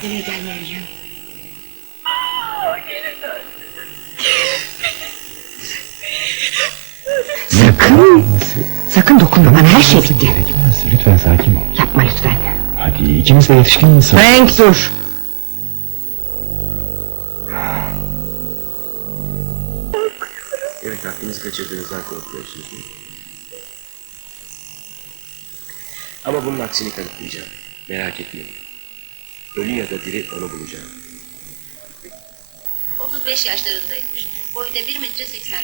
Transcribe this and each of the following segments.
Kendine gel Sakın! Sakın dokunma bana her şey bitti. Gerekmez. Lütfen sakin ol. Yapma lütfen. Hadi ikimiz de yetişkin insan. Frank dur. Evet aklınız kaçırdığınızdan korkuyorsunuz. Ama bunun aksini kanıtlayacağım. Merak etmeyin. Ölü ya da diri onu bulacağım. 35 yaşlarındaymış. Boyu da 1 metre 80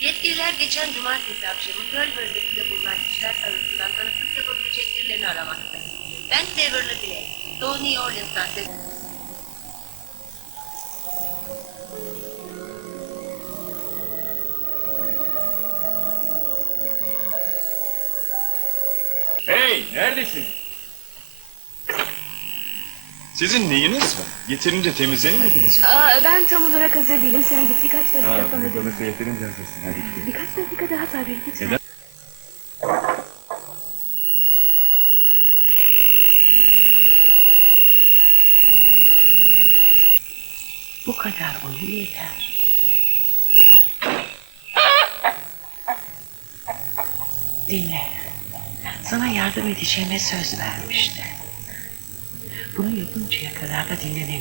Yetkililer geçen cumartesi akşamı göl bölgesinde bulunan kişiler arasından tanıklık yapabilecek birilerini aramakta. Ben Beverly Blake, Doğu New Orleans'tan ses- Hey, neredesin? Sizin neyiniz var? Yeterince temizlenemediniz mi? Aa, ben tam olarak hazır değilim. Sen git birkaç dakika Ha, sonra dön. balıkta yeterince hazırsın. Hadi gidelim. Birkaç dakika daha sabret lütfen. Neden? Bu kadar oyun yeter. Dinle. Sana yardım edeceğime söz vermişti. Bunu yapıncaya kadar da dinlenelim.